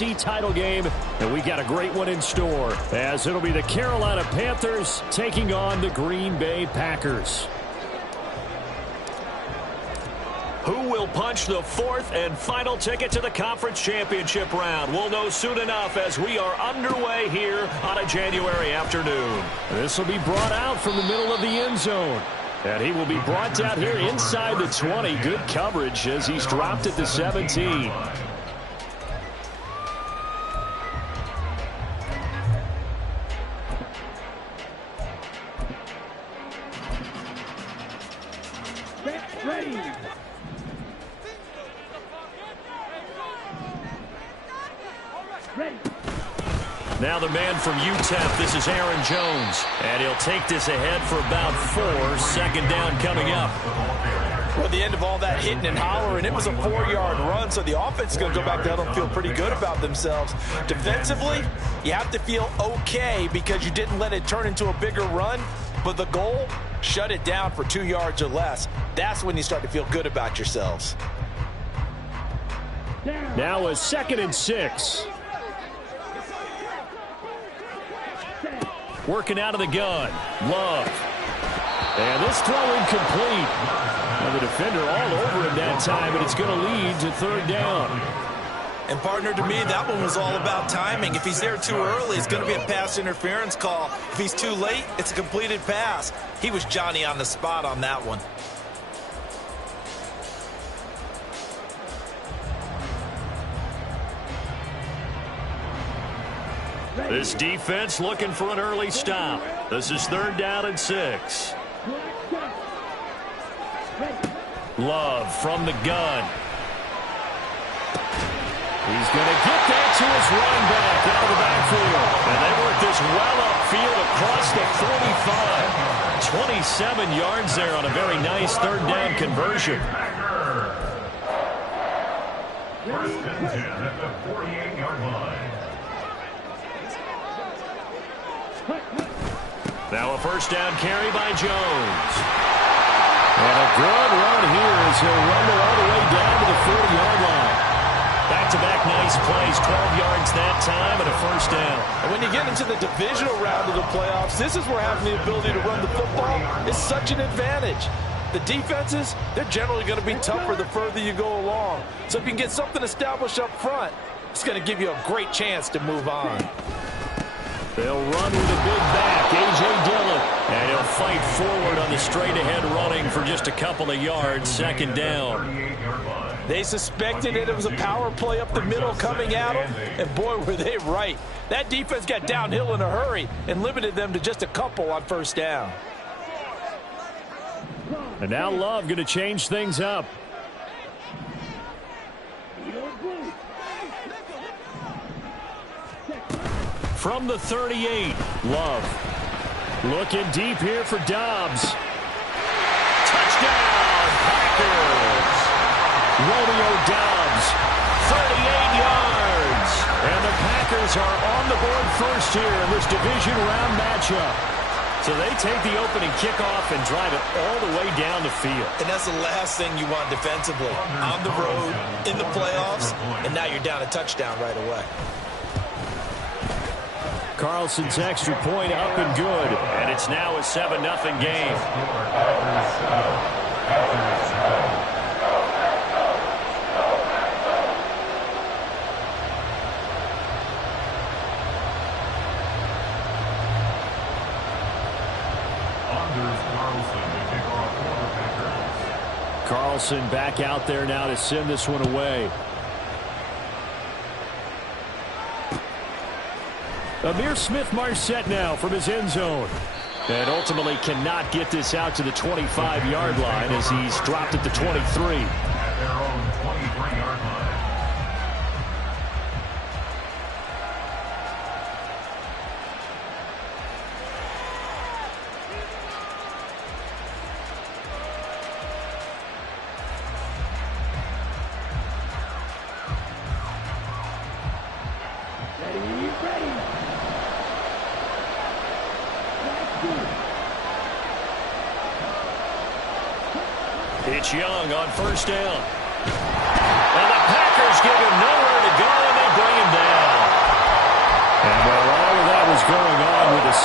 AFC title game, and we got a great one in store, as it'll be the Carolina Panthers taking on the Green Bay Packers. Who will punch the fourth and final ticket to the conference championship round? We'll know soon enough as we are underway here on a January afternoon. This will be brought out from the middle of the end zone. And he will be brought down here inside the 20. Good coverage as he's dropped at the 17. Now the man from UTEP, this is Aaron Jones. And he'll take this ahead for about 4. Second down coming up. Well, the end of all that hitting and hollering, it was a 4-yard run, so the offense is going to go back down and feel pretty good about themselves. Defensively, you have to feel okay because you didn't let it turn into a bigger run, but the goal, shut it down for 2 yards or less. That's when you start to feel good about yourselves. Now a 2nd and 6. Working out of the gun. Love. And this throw incomplete. And the defender all over him that time, and it's going to lead to 3rd down. And, partner, to me, that one was all about timing. If he's there too early, it's going to be a pass interference call. If he's too late, it's a completed pass. He was Johnny on the spot on that one. This defense looking for an early stop. This is 3rd down and 6. Love from the gun. He's going to get that to his running back out of the backfield. And they work this well upfield across the 45. 27 yards there on a very nice 3rd down conversion. First and 10 at the 48-yard line. Now a 1st down carry by Jones. And a good run here as he'll rumble all the way down to the 40-yard line. Back-to-back nice plays, 12 yards that time and a 1st down. And when you get into the divisional round of the playoffs, this is where having the ability to run the football is such an advantage. The defenses, they're generally going to be tougher the further you go along. So if you can get something established up front, it's going to give you a great chance to move on. They'll run with a big back, A.J. Dillon. And he'll fight forward on the straight-ahead running for just a couple of yards. 2nd down. They suspected it was a power play up the middle coming at them, and boy, were they right. That defense got downhill in a hurry and limited them to just a couple on 1st down. And now Love going to change things up. From the 38, Love. Looking deep here for Dobbs. Touchdown, Packers. Romeo Dobbs, 38 yards. And the Packers are on the board first here in this division round matchup. So they take the opening kickoff and drive it all the way down the field. And that's the last thing you want defensively. On the road, in the playoffs, and now you're down a touchdown right away. Carlson's extra point up and good. And it's now a 7-0 game. Carlson back out there now to send this one away. Amir Smith-Marset now from his end zone. And ultimately cannot get this out to the 25-yard line as he's dropped at the 23. At their own 23-yard line. It's Young on 1st down. And the Packers give him nowhere to go, and they bring him down.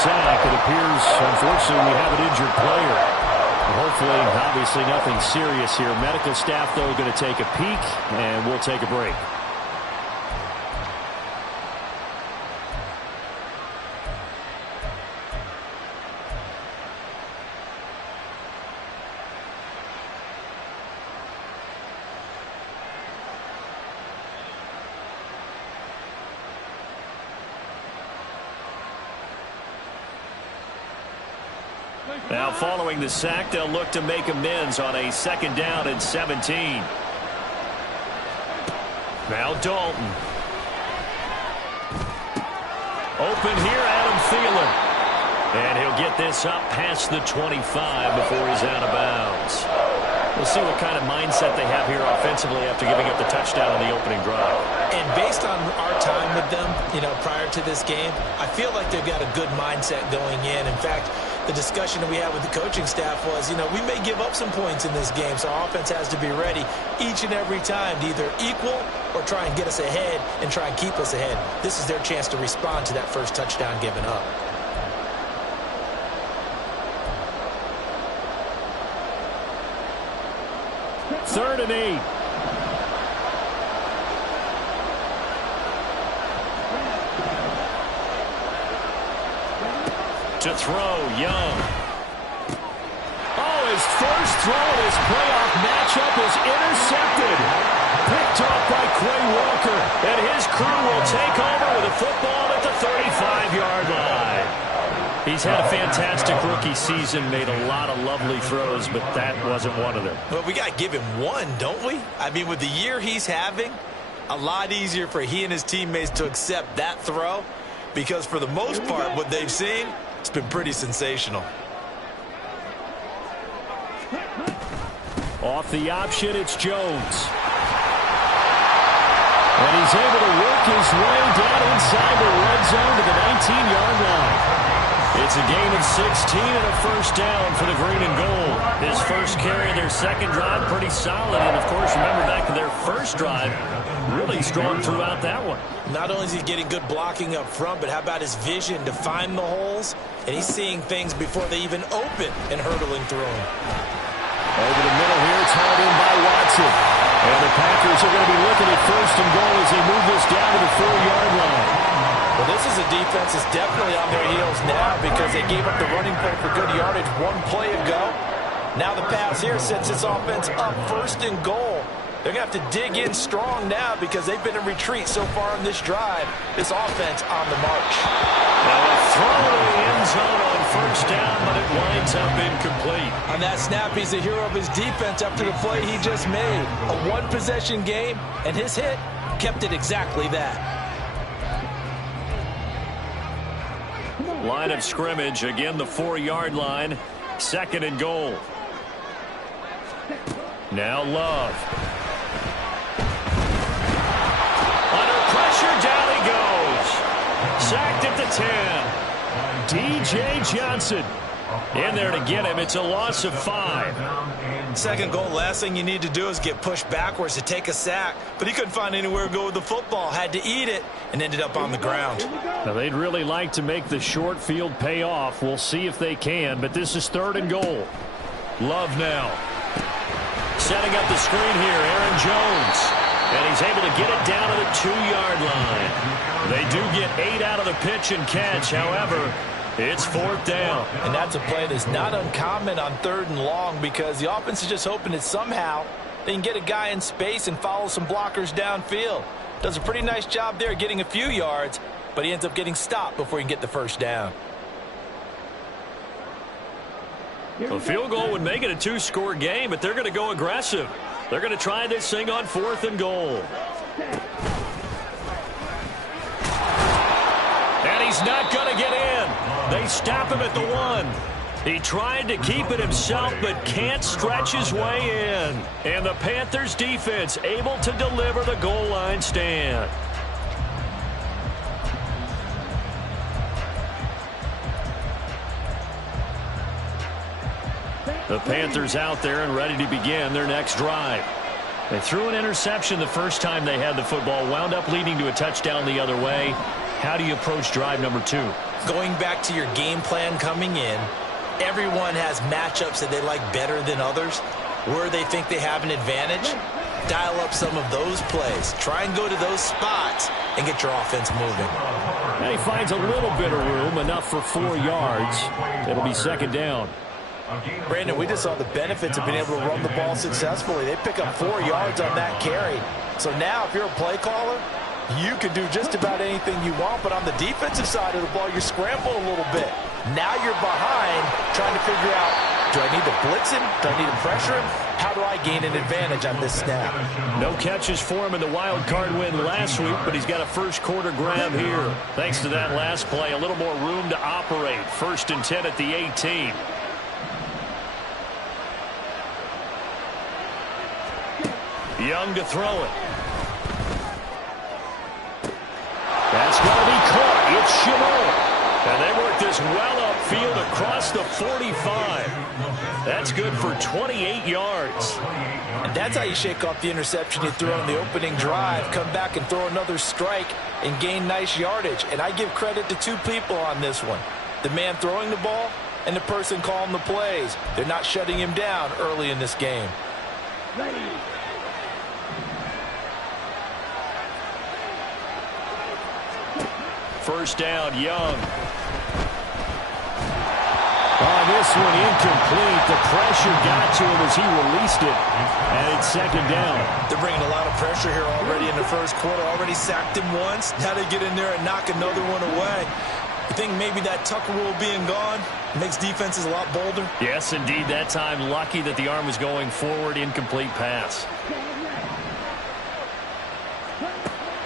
sack. It appears, unfortunately, we have an injured player. Hopefully, obviously, nothing serious here. Medical staff, though, going to take a peek, and we'll take a break. Now following the sack, they'll look to make amends on a 2nd down and 17. Now Dalton. Open here, Adam Thielen. And he'll get this up past the 25 before he's out of bounds. We'll see what kind of mindset they have here offensively after giving up the touchdown on the opening drive. And based on our time with them, prior to this game, I feel like they've got a good mindset going in. In fact, the discussion that we had with the coaching staff was, we may give up some points in this game, so our offense has to be ready each and every time to either equal or try and get us ahead and try and keep us ahead. This is their chance to respond to that first touchdown given up. Third and 8. To throw, Young. Oh, his first throw in his playoff matchup is intercepted. Picked off by Quay Walker. And his crew will take over with a football at the 35-yard line. He's had a fantastic rookie season, made a lot of lovely throws, but that wasn't one of them. Well, we got to give him one, don't we? I mean, with the year he's having, a lot easier for he and his teammates to accept that throw because for the most part, what they've seen, it's been pretty sensational. Off the option, it's Jones. And he's able to work his way down inside the red zone to the 19-yard line. It's a gain of 16 and a first down for the green and gold. His first carry of their second drive, pretty solid. And, of course, remember back to their first drive, really strong throughout that one. Not only is he getting good blocking up front, but how about his vision to find the holes? And he's seeing things before they even open and hurdling through them. Over the middle here, it's hauled in by Watson. And the Packers are going to be looking at first and goal as they move this down to the 4-yard line. Well, this is a defense that's definitely on their heels now because they gave up the running play for good yardage one play ago. Now the pass here sets this offense up first and goal. They're going to have to dig in strong now because they've been in retreat so far in this drive. This offense on the march. Now a throw to the end zone on first down, but it winds up incomplete. On that snap, he's the hero of his defense after the play he just made. A one-possession game, and his hit kept it exactly that. Line of scrimmage, again the 4-yard line, 2nd and goal. Now Love. Under pressure, down he goes. Sacked at the 10. D.J. Johnson in there to get him. It's a loss of 5. Second goal, last thing you need to do is get pushed backwards to take a sack. But he couldn't find anywhere to go with the football. Had to eat it and ended up on the ground. Now they'd really like to make the short field pay off. We'll see if they can, but this is 3rd and goal. Love now. Setting up the screen here, Aaron Jones. And he's able to get it down to the 2-yard line. They do get 8 out of the pitch and catch. However, it's 4th down. And that's a play that's not uncommon on 3rd and long because the offense is just hoping that somehow they can get a guy in space and follow some blockers downfield. Does a pretty nice job there getting a few yards, but he ends up getting stopped before he can get the first down. A field goal would make it a 2-score game, but they're going to go aggressive. They're going to try this thing on 4th and goal. And he's not going to get in. They stop him at the 1. He tried to keep it himself, but can't stretch his way in. And the Panthers defense able to deliver the goal line stand. The Panthers out there and ready to begin their next drive. They threw an interception the first time they had the football, wound up leading to a touchdown the other way. How do you approach drive number 2? Going back to your game plan coming in, everyone has matchups that they like better than others. Where they think they have an advantage, dial up some of those plays. Try and go to those spots and get your offense moving. And he finds a little bit of room, enough for 4 yards. It'll be second down. Brandon, we just saw the benefits of being able to run the ball successfully. They pick up 4 yards on that carry. So now if you're a play caller, you can do just about anything you want, but on the defensive side of the ball, you're scrambling a little bit. Now you're behind trying to figure out, do I need to blitz him? Do I need to pressure him? How do I gain an advantage on this snap? No catches for him in the wild card win last week, but he's got a first quarter grab here. Thanks to that last play, a little more room to operate. 1st and 10 at the 18. Young to throw it. That's going to be caught. It's Chenot. And they work this well upfield across the 45. That's good for 28 yards. And that's how you shake off the interception you threw on the opening drive. Come back and throw another strike and gain nice yardage. And I give credit to 2 people on this one. The man throwing the ball and the person calling the plays. They're not shutting him down early in this game. First down, Young. On this one, incomplete. The pressure got to him as he released it. And it's second down. They're bringing a lot of pressure here already in the first quarter. Already sacked him once. Now they get in there and knock another one away. You think maybe that Tucker rule being gone makes defenses a lot bolder? Yes, indeed. That time, lucky that the arm was going forward. Incomplete pass.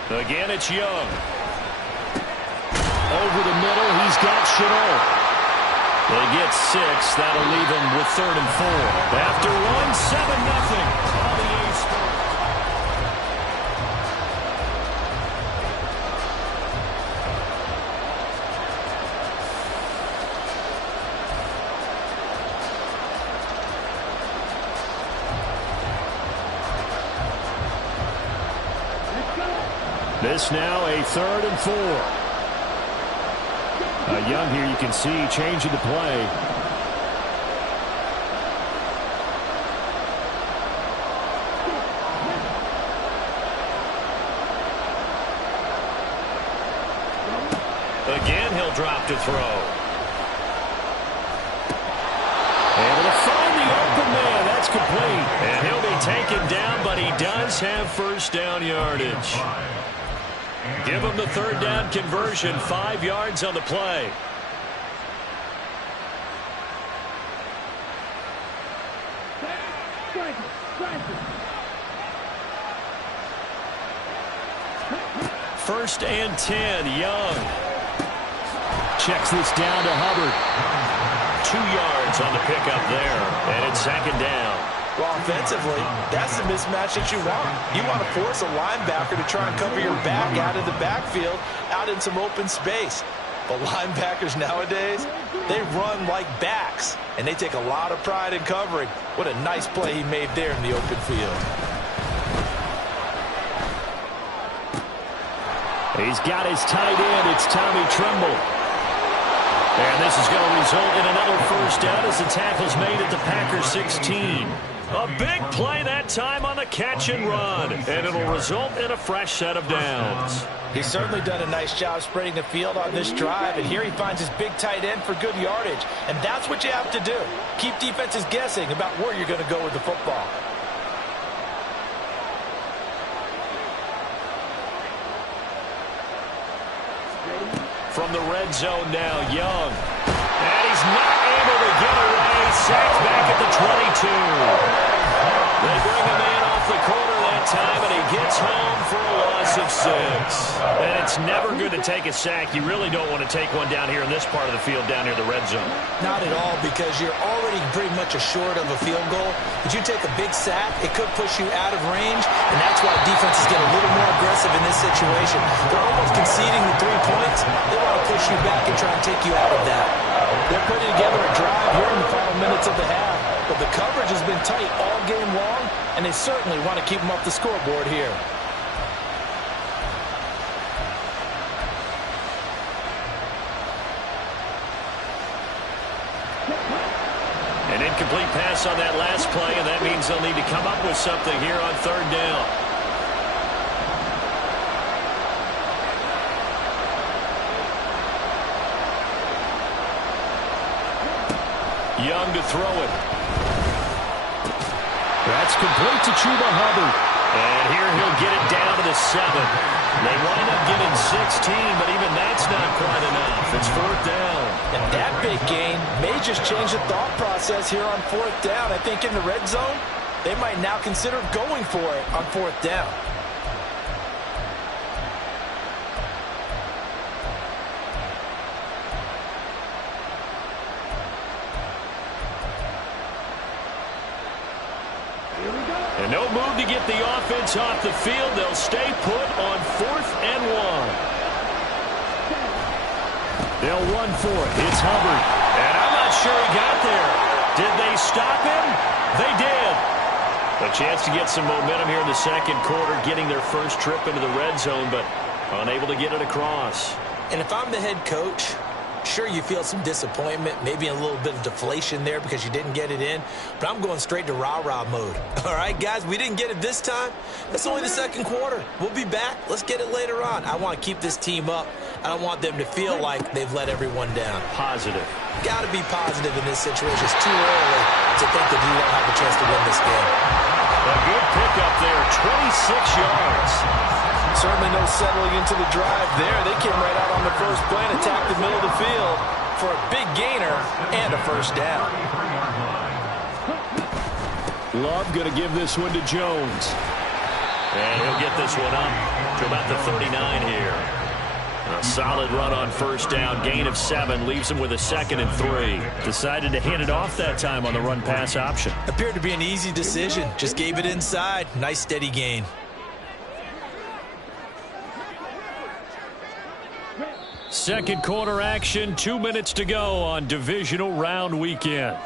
Again, it's Young. Over the middle, he's got Chenot. They get 6. That'll leave him with 3rd and 4. After 1, 7-0 on the A's. This now a 3rd and 4. Young here, you can see, changing the play. Again, he'll drop to throw. Able to find the open man. That's complete. And he'll be taken down, but he does have first down yardage. Give him the 3rd down conversion. 5 yards on the play. First and 10, Young. Checks this down to Hubbard. 2 yards on the pickup there. And it's second down. Well, offensively, that's the mismatch that you want. You want to force a linebacker to try and cover your back out of the backfield, out in some open space. But linebackers nowadays, they run like backs, and they take a lot of pride in covering. What a nice play he made there in the open field. He's got his tight end. It's Tommy Tremble. And this is going to result in another first down as the tackle's made at the Packers 16. A big play that time on the catch and run. And it'll result in a fresh set of downs. He's certainly done a nice job spreading the field on this drive. And here he finds his big tight end for good yardage. And that's what you have to do. Keep defenses guessing about where you're going to go with the football. From the red zone now, Young. And he's not able to get away. Sacked back at the 22. They bring him in off the corner that time, and he gets home for a loss of 6. And it's never good to take a sack. You really don't want to take one down here in this part of the field, down near the red zone. Not at all, because you're already pretty much assured of a field goal. But you take a big sack, it could push you out of range, and that's why defenses get a little more aggressive in this situation. They're almost conceding the 3 points. They want to push you back and try and take you out of that. They're putting together a drive here in the final minutes of the half. But the coverage has been tight all game long, and they certainly want to keep them off the scoreboard here. An incomplete pass on that last play, and that means they'll need to come up with something here on third down. Young to throw it. That's complete to Chuba Hubbard. And here he'll get it down to the 7. They wind up getting 16, but even that's not quite enough. It's fourth down. And that big gain may just change the thought process here on fourth down. I think in the red zone, they might now consider going for it on fourth down. And no move to get the offense off the field. They'll stay put on 4th and 1. They'll run for it. It's Hubbard. And I'm not sure he got there. Did they stop him? They did. A chance to get some momentum here in the second quarter, getting their first trip into the red zone, but unable to get it across. And if I'm the head coach, sure, you feel some disappointment, maybe a little bit of deflation there because you didn't get it in, but I'm going straight to rah-rah mode. All right, guys, we didn't get it this time. It's only the second quarter. We'll be back. Let's get it later on. I want to keep this team up. I don't want them to feel like they've let everyone down. Positive. Got to be positive in this situation. It's too early to think that you don't have a chance to win this game. A good pickup there, 26 yards. Certainly no settling into the drive there. They came right out on the first play and attacked the middle of the field for a big gainer and a first down. Love going to give this one to Jones. And he'll get this one up to about the 39 here. A solid run on first down. Gain of 7 leaves him with a 2nd and 3. Decided to hand it off that time on the run-pass option. Appeared to be an easy decision. Just gave it inside. Nice steady gain. Second quarter action, 2 minutes to go on divisional round weekend.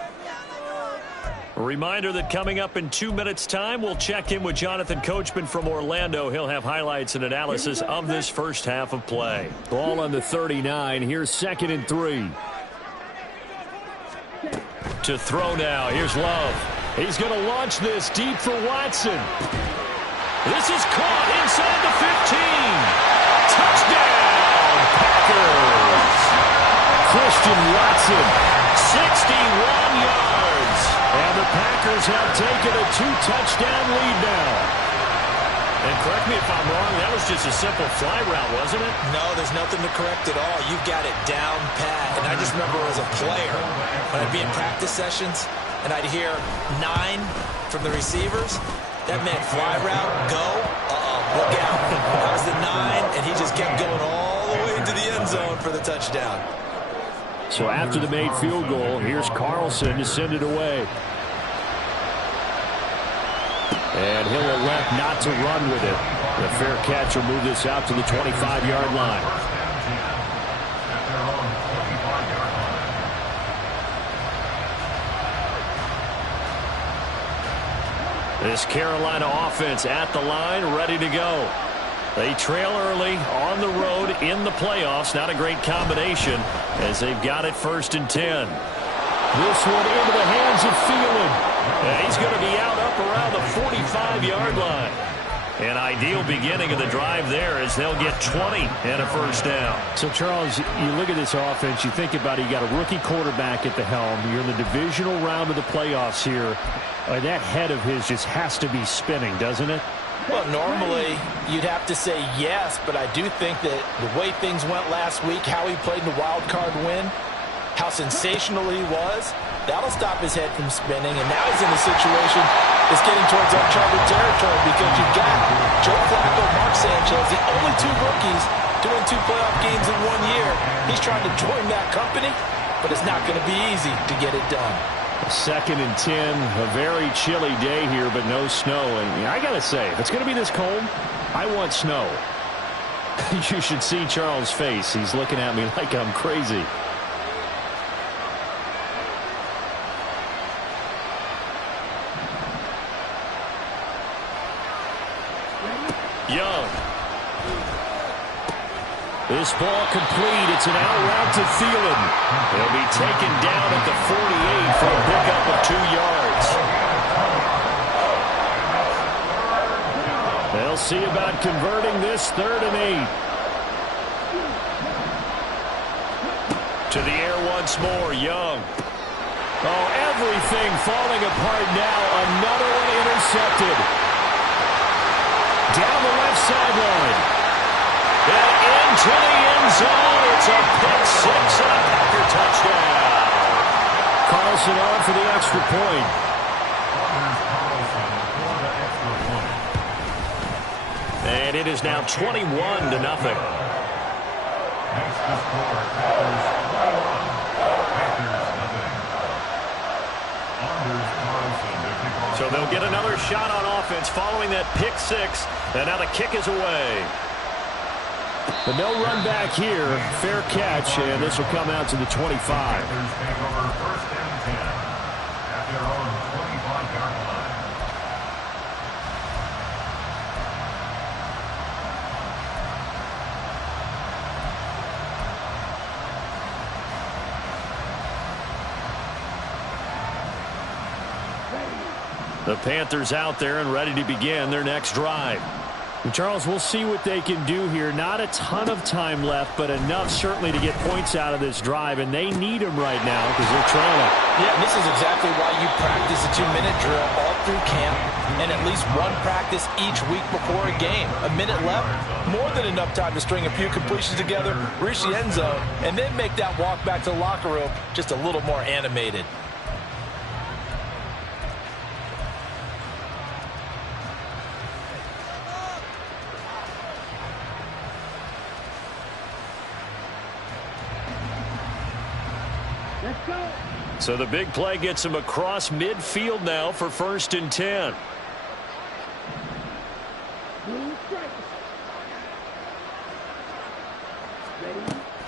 A reminder that coming up in 2 minutes' time, we'll check in with Jonathan Coachman from Orlando. He'll have highlights and analysis of this first half of play. Ball on the 39. Here's 2nd and 3. To throw now. Here's Love. He's going to launch this deep for Watson. This is caught inside the 15. Touchdown, Packers. Christian Watson, 61 yards. And the Packers have taken a 2-touchdown lead now. And correct me if I'm wrong, that was just a simple fly route, wasn't it? No, there's nothing to correct at all. You've got it down pat. And I just remember as a player, when I'd be in practice sessions, and I'd hear 9 from the receivers, that meant fly route, go, look out. That was the 9, and he just kept going all the way into the end zone for the touchdown. So after the made field goal, here's Carlson to send it away. And he'll elect not to run with it. The fair catch will move this out to the 25-yard line. This Carolina offense at the line, ready to go. They trail early on the road in the playoffs. Not a great combination as they've got it 1st and 10. This one into the hands of Thielen. And he's going to be out up around the 45-yard line. An ideal beginning of the drive there as they'll get 20 and a first down. So, Charles, you look at this offense, you think about it, you got a rookie quarterback at the helm. You're in the divisional round of the playoffs here. That head of his just has to be spinning, doesn't it? Well, normally you'd have to say yes, but I do think that the way things went last week, how he played in the wild card win, how sensational he was, that'll stop his head from spinning. And now he's in a situation that's getting towards uncharted territory because you've got Joe Flacco, Mark Sanchez, the only 2 rookies to win 2 playoff games in 1 year. He's trying to join that company, but it's not going to be easy to get it done. 2nd and 10, a very chilly day here, but no snow. And I got to say, if it's going to be this cold, I want snow. You should see Charles' face. He's looking at me like I'm crazy. Young. This ball complete. It's an out route to Thielen. He'll be taken down at the 48 for a pickup of 2 yards. They'll see about converting this 3rd and 8. To the air once more, Young. Oh, everything falling apart now. Another one intercepted. Down the left sideline. And into the end zone. It's a pick 6 and a Packer touchdown. Carlson on for the extra point. And it is now 21-0. Next to score, Packers 21. Anders Carlson to kick off. So they'll get another shot on offense following that pick 6. And now the kick is away. But no run back here. Fair catch, and this will come out to the 25. Packers take over 1st and 10 at their own 25-yard line. The Panthers out there and ready to begin their next drive. And Charles, we'll see what they can do here. Not a ton of time left, but enough certainly to get points out of this drive, and they need them right now because they're trailing. Yeah, and this is exactly why you practice a 2-minute drill all through camp and at least one practice each week before a game. A minute left, more than enough time to string a few completions together, reach the end zone, and then make that walk back to the locker room just a little more animated. So the big play gets him across midfield now for 1st and 10.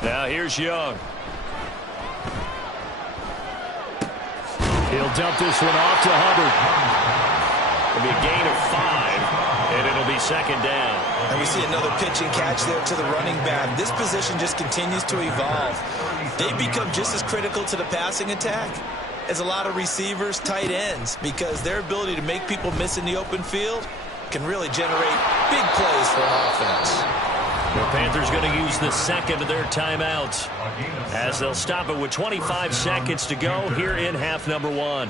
Now here's Young. He'll dump this one off to Hubbard. It'll be a gain of 5, and it'll be 2nd down. And we see another pitch and catch there to the running back. This position just continues to evolve. They become just as critical to the passing attack as a lot of receivers, tight ends, because their ability to make people miss in the open field can really generate big plays for an offense. The Panthers going to use the 2nd of their timeouts as they'll stop it with 25 seconds to go here in half number 1.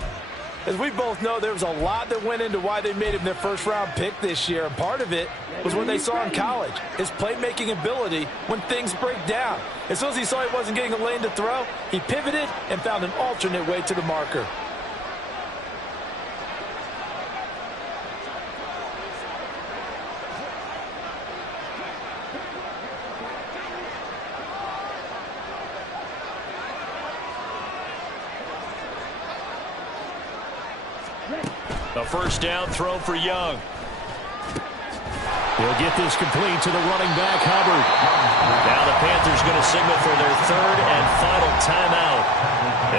As we both know, there was a lot that went into why they made him their first-round pick this year. And part of it was what they saw in college, his playmaking ability when things break down. As soon as he saw he wasn't getting a lane to throw, he pivoted and found an alternate way to the marker. A 1st down throw for Young. He'll get this complete to the running back, Hubbard. Now the Panthers going to signal for their 3rd and final timeout.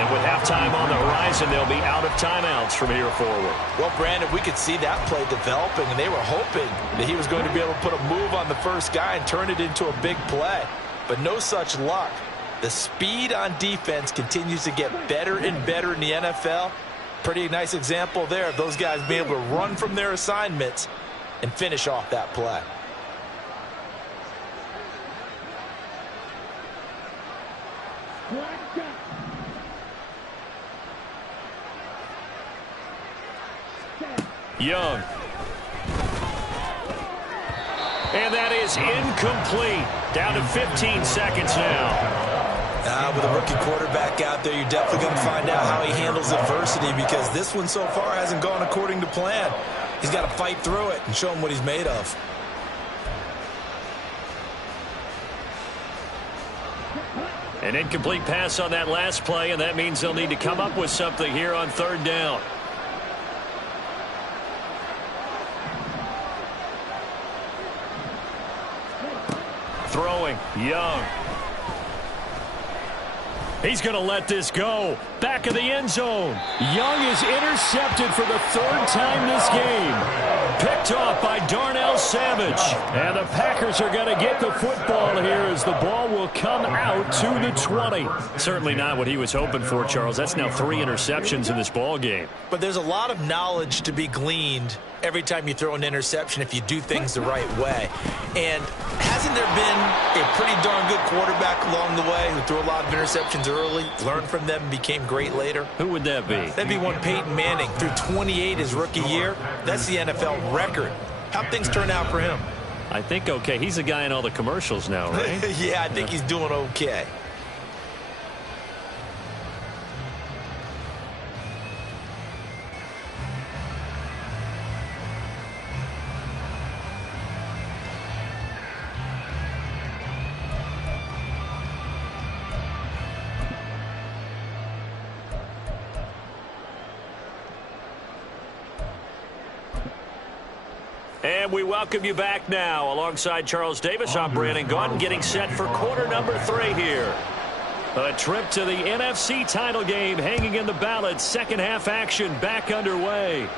And with halftime on the horizon, they'll be out of timeouts from here forward. Well, Brandon, we could see that play developing, and they were hoping that he was going to be able to put a move on the first guy and turn it into a big play. But no such luck. The speed on defense continues to get better and better in the NFL. Pretty nice example there of those guys being able to run from their assignments and finish off that play. Young. And that is incomplete. Down to 15 seconds now. With a rookie quarterback out there, you're definitely going to find out how he handles adversity, because this one so far hasn't gone according to plan. He's got to fight through it and show him what he's made of. An incomplete pass on that last play, and that means they'll need to come up with something here on 3rd down. Throwing, Young. He's going to let this go. Back of the end zone. Young is intercepted for the 3rd time this game. Picked off by Darnell Savage. And the Packers are going to get the football here as the ball will come out to the 20. Certainly not what he was hoping for, Charles. That's now 3 interceptions in this ball game. But there's a lot of knowledge to be gleaned every time you throw an interception if you do things the right way. And hasn't there been a pretty darn good quarterback along the way who threw a lot of interceptions early, learned from them, and became great later? Who would that be? That'd be one Peyton Manning. Threw 28 his rookie year. That's the NFL record. How'd things turn out for him? I think okay. He's a guy in all the commercials now, right? Yeah, I think he's doing okay. And we welcome you back now. Alongside Charles Davis, I'm Brandon Gaudin, getting set for quarter number 3 here. A trip to the NFC title game hanging in the balance. Second half action back underway.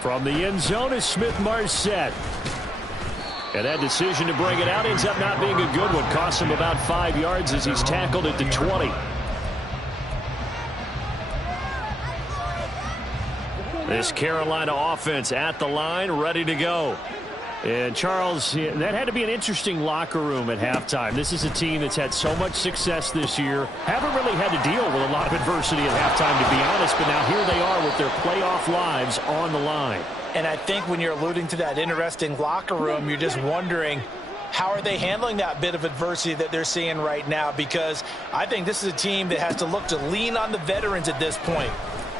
From the end zone is Smith-Marset. And that decision to bring it out ends up not being a good one. Costs him about 5 yards as he's tackled at the 20. This Carolina offense at the line, ready to go. And Charles, that had to be an interesting locker room at halftime. This is a team that's had so much success this year. Haven't really had to deal with a lot of adversity at halftime, to be honest. But now here they are with their playoff lives on the line. And I think when you're alluding to that interesting locker room, you're just wondering, how are they handling that bit of adversity that they're seeing right now? Because I think this is a team that has to look to lean on the veterans at this point.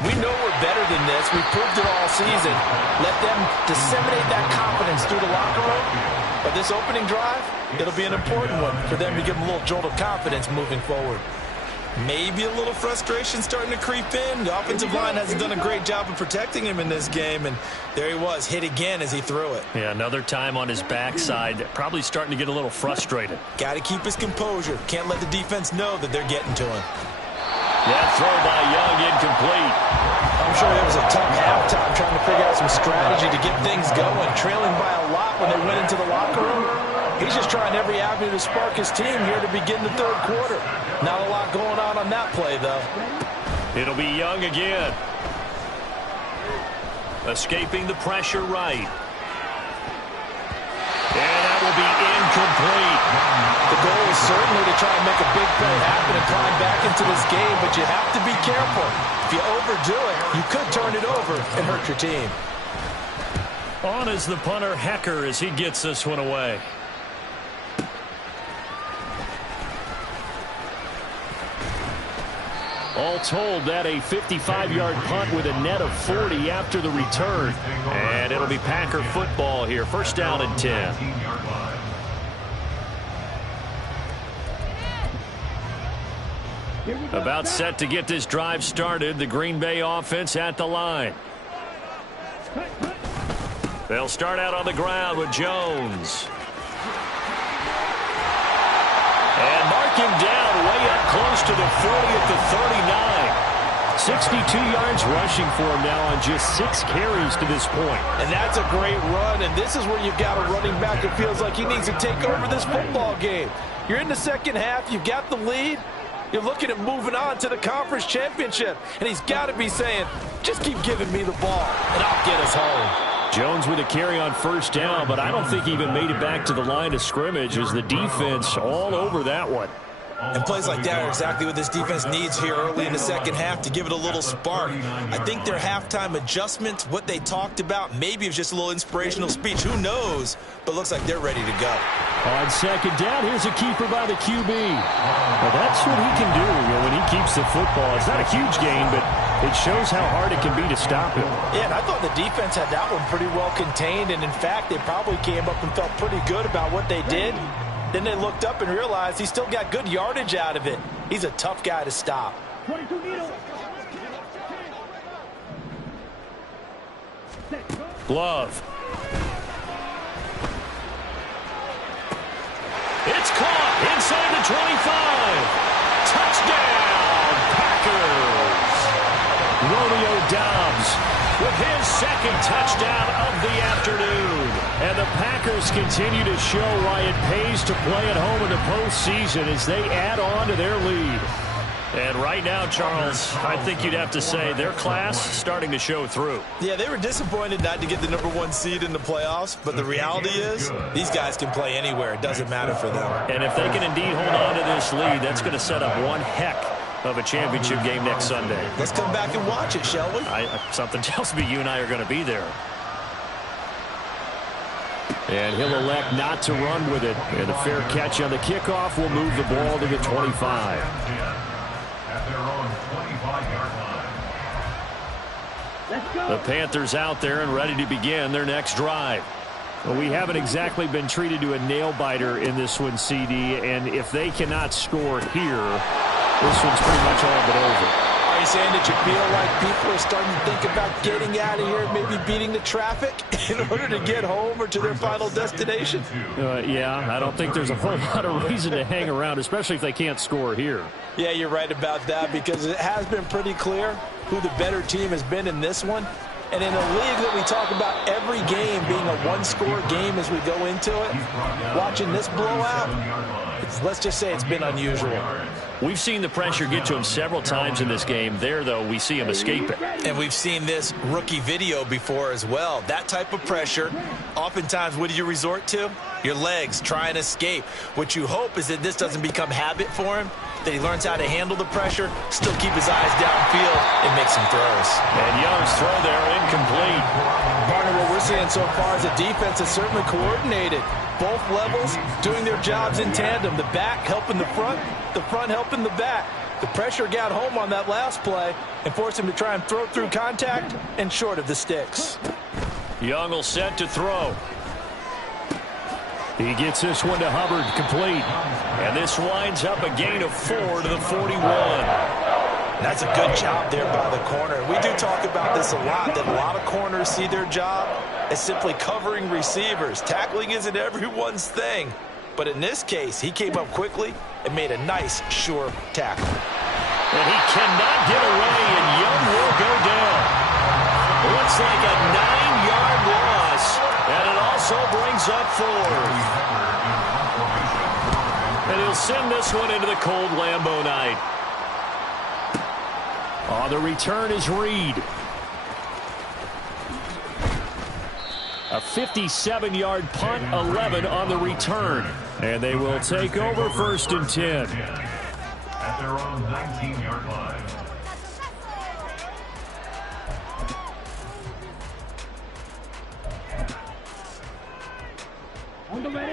We know we're better than this. We proved it all season. Let them disseminate that confidence through the locker room. But this opening drive, it'll be an important one for them to give them a little jolt of confidence moving forward. Maybe a little frustration starting to creep in. The offensive line hasn't done a great job of protecting him in this game. And there he was, hit again as he threw it. Yeah, another time on his backside. Probably starting to get a little frustrated. Got to keep his composure. Can't let the defense know that they're getting to him. That throw by Young incomplete. I'm sure it was a tough halftime trying to figure out some strategy to get things going. Trailing by a lot when they went into the locker room. He's just trying every avenue to spark his team here to begin the third quarter. Not a lot going on that play, though. It'll be Young again. Escaping the pressure right. And that will be incomplete. The goal is certainly to try and make a big play happen and climb back into this game, but you have to be careful. If you overdo it, you could turn it over and hurt your team. On is the punter, Hecker, as he gets this one away. All told, that a 55-yard punt with a net of 40 after the return. And it'll be Packer football here. First down and 10. About set to get this drive started. The Green Bay offense at the line. They'll start out on the ground with Jones. And mark him down way up close to the 40 at the 39. 62 yards rushing for him now on just 6 carries to this point. And that's a great run, and this is where you've got a running back that feels like he needs to take over this football game. You're in the second half, you've got the lead. You're looking at moving on to the conference championship, and he's got to be saying, just keep giving me the ball, and I'll get us home. Jones with a carry on first down, but I don't think he even made it back to the line of scrimmage as the defense all over that one. And plays like that are exactly what this defense needs here early in the second half to give it a little spark. I think their halftime adjustment, what they talked about, maybe it was just a little inspirational speech. Who knows? But looks like they're ready to go. On second down, here's a keeper by the QB. Well, that's what he can do when he keeps the football. It's not a huge gain, but it shows how hard it can be to stop him. Yeah, and I thought the defense had that one pretty well contained. And, in fact, they probably came up and felt pretty good about what they did. Then they looked up and realized he still got good yardage out of it. He's a tough guy to stop. Glove. It's caught inside the 25. Touchdown, Packers. Romeo Doubs with his second second touchdown of the afternoon. And the Packers continue to show why it pays to play at home in the postseason as they add on to their lead. And right now, Charles, I think you'd have to say their class starting to show through. Yeah, they were disappointed not to get the #1 seed in the playoffs, but the reality is these guys can play anywhere. It doesn't matter for them. And if they can indeed hold on to this lead, that's going to set up one heck of a championship game next Sunday. Let's come back and watch it, shall we? Something tells me you and I are going to be there. And he'll elect not to run with it. And a fair catch on the kickoff will move the ball to the 25. At their own 25-yard line. The Panthers out there and ready to begin their next drive. Well, we haven't exactly been treated to a nail-biter in this one, CD. And if they cannot score here, this one's pretty much all but over. Are you saying that you feel like people are starting to think about getting out of here, maybe beating the traffic in order to get home or to their final destination? Yeah, I don't think there's a whole lot of reason to hang around, especially if they can't score here. Yeah, you're right about that because it has been pretty clear who the better team has been in this one. And in a league that we talk about every game being a one-score game as we go into it, watching this blowout, let's just say it's been unusual. We've seen the pressure get to him several times in this game. There, though, we see him escape it. And we've seen this rookie video before as well. That type of pressure, oftentimes, what do you resort to? Your legs, try and escape. What you hope is that this doesn't become habit for him, that he learns how to handle the pressure, still keep his eyes downfield, and make some throws. And Young's throw there incomplete. Partner, what we're seeing so far is the defense is certainly coordinated. Both levels doing their jobs in tandem. The back helping the front helping the back. The pressure got home on that last play and forced him to try and throw through contact and short of the sticks. Young will set to throw. He gets this one to Hubbard, complete. And this winds up a gain of 4 to the 41. That's a good job there by the corner. We do talk about this a lot, that a lot of corners see their job as simply covering receivers. Tackling isn't everyone's thing. But in this case, he came up quickly and made a nice, sure tackle. And he cannot get away, and Young will go down. Looks like a 9-yard loss, and it also brings up 4. And he'll send this one into the cold Lambeau night. On the return is Reed. A 57-yard punt, 11 on the return. And they will take over 1st and 10. At their own 19-yard line.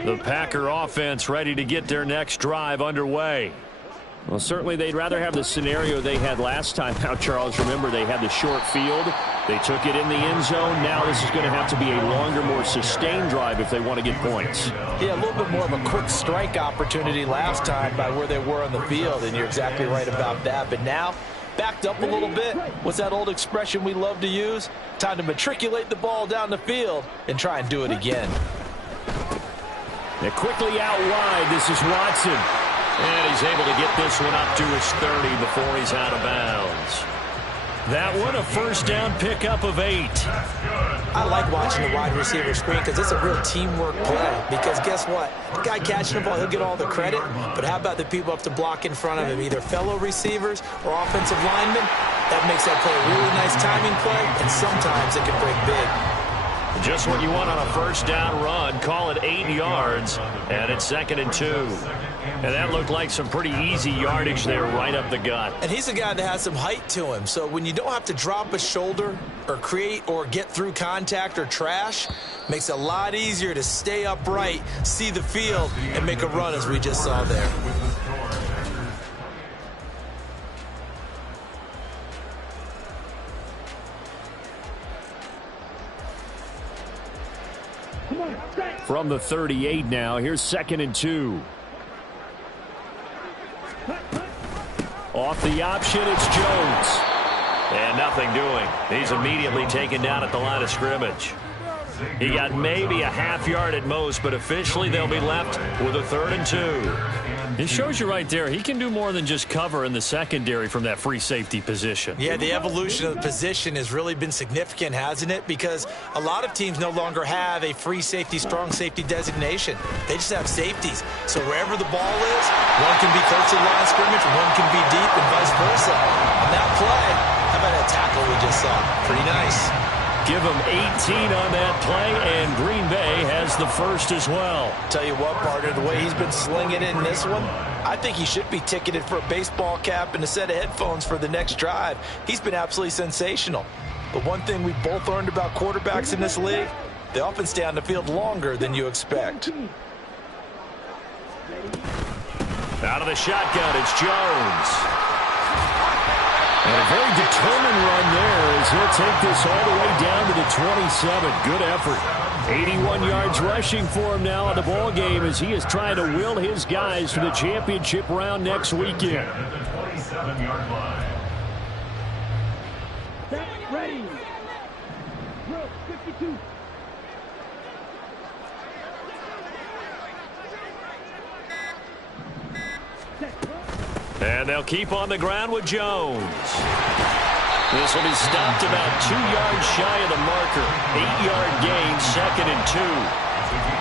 The Packer offense ready to get their next drive underway. Well, certainly they'd rather have the scenario they had last time out, Charles. Remember, they had the short field. They took it in the end zone. Now this is going to have to be a longer, more sustained drive if they want to get points. Yeah, a little bit more of a quick strike opportunity last time by where they were on the field, and you're exactly right about that. But now, backed up a little bit. What's that old expression we love to use? Time to matriculate the ball down the field and try and do it again. They're quickly out wide. This is Watson. And he's able to get this one up to his 30 before he's out of bounds. That one a first down pickup of 8. I like watching the wide receiver screen because it's a real teamwork play. Because guess what? The guy catching the ball, he'll get all the credit. But how about the people up to block in front of him, either fellow receivers or offensive linemen? That makes that play a really nice timing play, and sometimes it can break big. Just what you want on a first down run. Call it 8 yards, and it's 2nd and 2. And that looked like some pretty easy yardage there right up the gut. And he's a guy that has some height to him. So when you don't have to drop a shoulder or create or get through contact or trash, makes it a lot easier to stay upright, see the field, and make a run as we just saw there. From the 38 now, here's 2nd and 2. Off the option, it's Jones. And nothing doing. He's immediately taken down at the line of scrimmage. He got maybe a half yard at most, but officially they'll be left with a 3rd and 2. It shows you right there, he can do more than just cover in the secondary from that free safety position. Yeah, the evolution of the position has really been significant, hasn't it? Because a lot of teams no longer have a free safety, strong safety designation. They just have safeties. So wherever the ball is, one can be close to the line of scrimmage, one can be deep, and vice versa. On that play, how about that tackle we just saw? Pretty nice. Give him 18 on that play, and Green Bay has the first as well. Tell you what, partner, the way he's been slinging in this one, I think he should be ticketed for a baseball cap and a set of headphones for the next drive. He's been absolutely sensational. But one thing we both learned about quarterbacks in this league, they often stay on the field longer than you expect. Out of the shotgun, it's Jones. And a very determined run there as he'll take this all the way down to the 27. Good effort. 81 yards rushing for him now in the ball game as he is trying to will his guys to the championship round next weekend. At the 27-yard line. Ready. 52. And they'll keep on the ground with Jones. This will be stopped about 2 yards shy of the marker. 8-yard gain, 2nd and 2.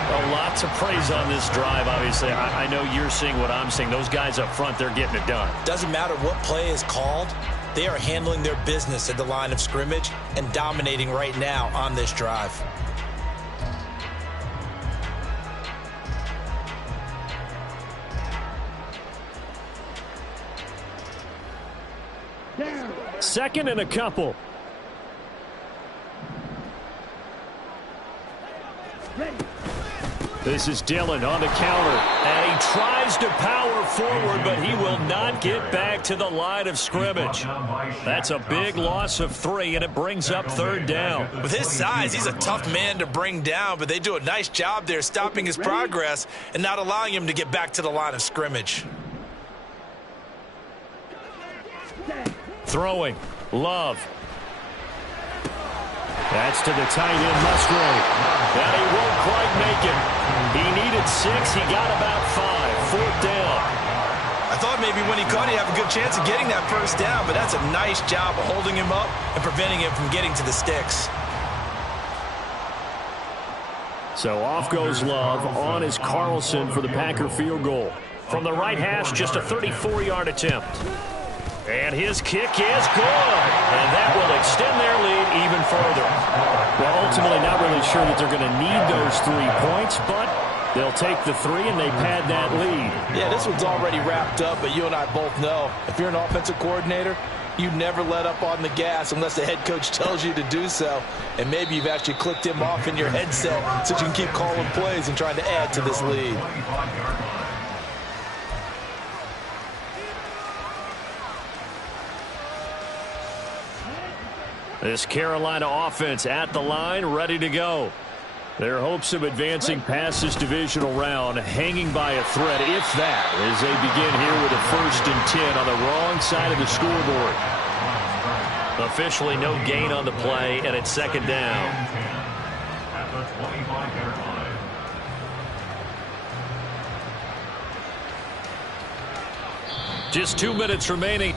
Well, lots of praise on this drive, obviously. I know you're seeing what I'm seeing. Those guys up front, they're getting it done. Doesn't matter what play is called. They are handling their business at the line of scrimmage and dominating right now on this drive. Second and a couple. This is Dillon on the counter, and he tries to power forward, but he will not get back to the line of scrimmage. That's a big loss of 3, and it brings up 3rd down. With his size, he's a tough man to bring down, but they do a nice job there stopping his progress and not allowing him to get back to the line of scrimmage. Throwing, Love. That's to the tight end, Musgrave. And he won't quite make it. He needed 6. He got about 5. 4th down. I thought maybe when he caught, he'd have a good chance of getting that 1st down, but that's a nice job of holding him up and preventing him from getting to the sticks. So off goes Love. On is Carlson for the Packer field goal. From the right hash, just a 34-yard attempt. And his kick is good. And that will extend their lead even further. Well, ultimately not really sure that they're going to need those 3 points, but they'll take the 3 and they pad that lead. Yeah, this one's already wrapped up, but you and I both know if you're an offensive coordinator, you never let up on the gas unless the head coach tells you to do so. And maybe you've actually clicked him off in your headset so you can keep calling plays and trying to add to this lead. This Carolina offense at the line, ready to go. Their hopes of advancing past this divisional round hanging by a thread, if that, as they begin here with a 1st and 10 on the wrong side of the scoreboard. Officially no gain on the play, and it's 2nd down. At the 25-yard line. Just 2 minutes remaining.